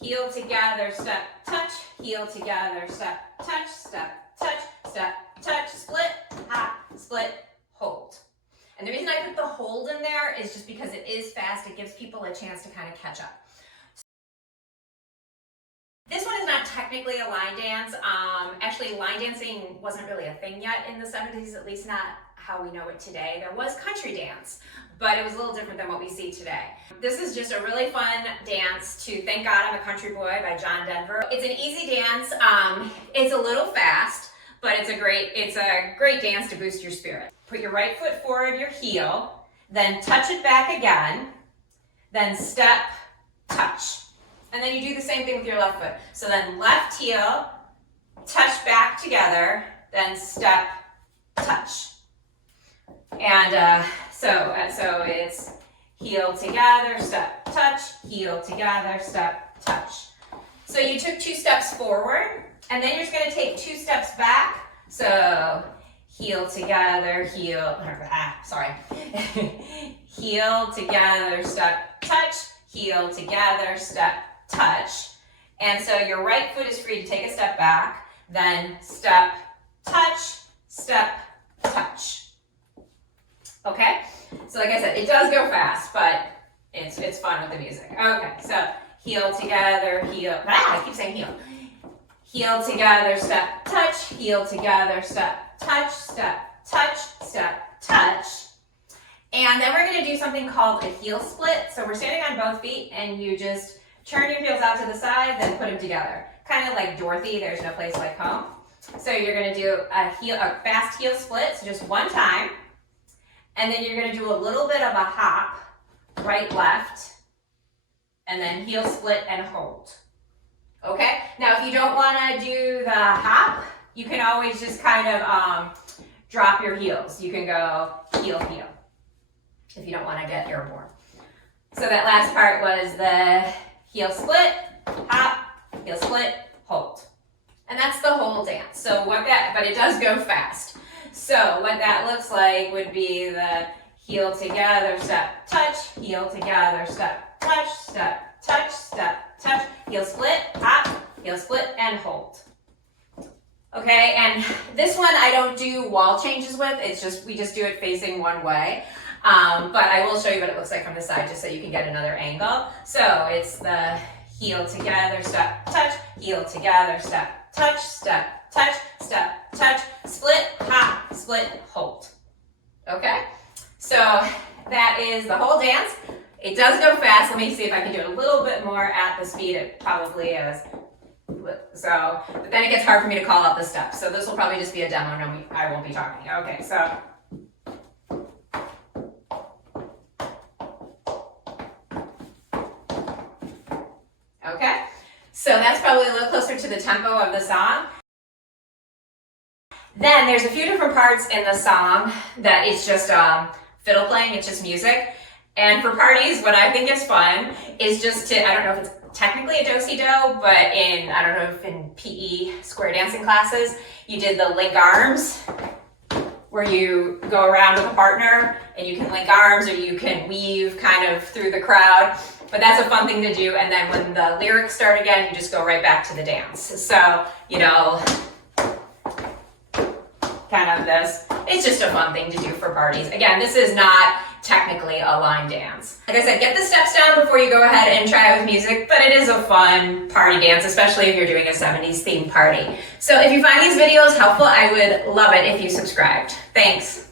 Heel together, step, touch, heel together, step, touch, split, hop, split, hold. And the reason I put the hold in there is just because it is fast. It gives people a chance to kind of catch up. This one is not technically a line dance. Actually, line dancing wasn't really a thing yet in the 70s, at least not how we know it today. There was country dance, but it was a little different than what we see today. This is just a really fun dance to Thank God I'm a Country Boy by John Denver. It's an easy dance. It's a little fast, but it's a great dance to boost your spirit. Put your right foot forward, your heel, then touch it back again, then step, touch. And then you do the same thing with your left foot. So then left heel, touch back together, then step, touch. And so it's heel together, step, touch, heel together, step, touch. So you took 2 steps forward, and then you're just gonna take 2 steps back. So heel together, heel together, step, touch, heel together, step, touch. And so your right foot is free to take a step back, then step, touch, touch. Okay? So like I said, it does go fast, but it's fun with the music. Okay, so heel together, heel, I keep saying heel. Heel together, step, touch, heel together, step, touch, step, touch, step, touch. And then we're gonna do something called a heel split. So we're standing on both feet and you just turn your heels out to the side, then put them together. Kind of like Dorothy, There's No Place Like Home. So you're gonna do a fast heel split, so just one time. And then you're gonna do a little bit of a hop, right, left, and then heel split and hold. Okay? Now, if you don't wanna do the hop, you can always just kind of drop your heels. You can go heel, heel, if you don't wanna get airborne. So that last part was the heel split, hop, heel split, hold. And that's the whole dance. So but it does go fast. So what that looks like would be the heel together, step, touch, heel together, step, touch, heel split, hop, heel split, and hold. Okay, and this one I don't do wall changes with. We just do it facing one way. But I will show you what it looks like from the side just so you can get another angle. So it's the heel together, step, touch, heel together, step, touch, split, hop, split, hold. Okay? So that is the whole dance. It does go fast. Let me see if I can do it a little bit more at the speed it probably is. So, but then it gets hard for me to call out the steps. So this will probably just be a demo. No, I won't be talking. Okay, so. Okay, so that's probably a little closer to the tempo of the song. Then there's a few different parts in the song that it's just fiddle playing, it's just music. And for parties, what I think is fun is just to, I don't know if it's technically a do-si-do, but I don't know if in PE square dancing classes, you did the link arms, where you go around with a partner and you can link arms or you can weave kind of through the crowd. But that's a fun thing to do. And then when the lyrics start again, you just go right back to the dance. So, kind of this. It's just a fun thing to do for parties. Again, this is not technically a line dance. Like I said, get the steps down before you go ahead and try it with music, but it is a fun party dance, especially if you're doing a 70s themed party. So if you find these videos helpful, I would love it if you subscribed. Thanks.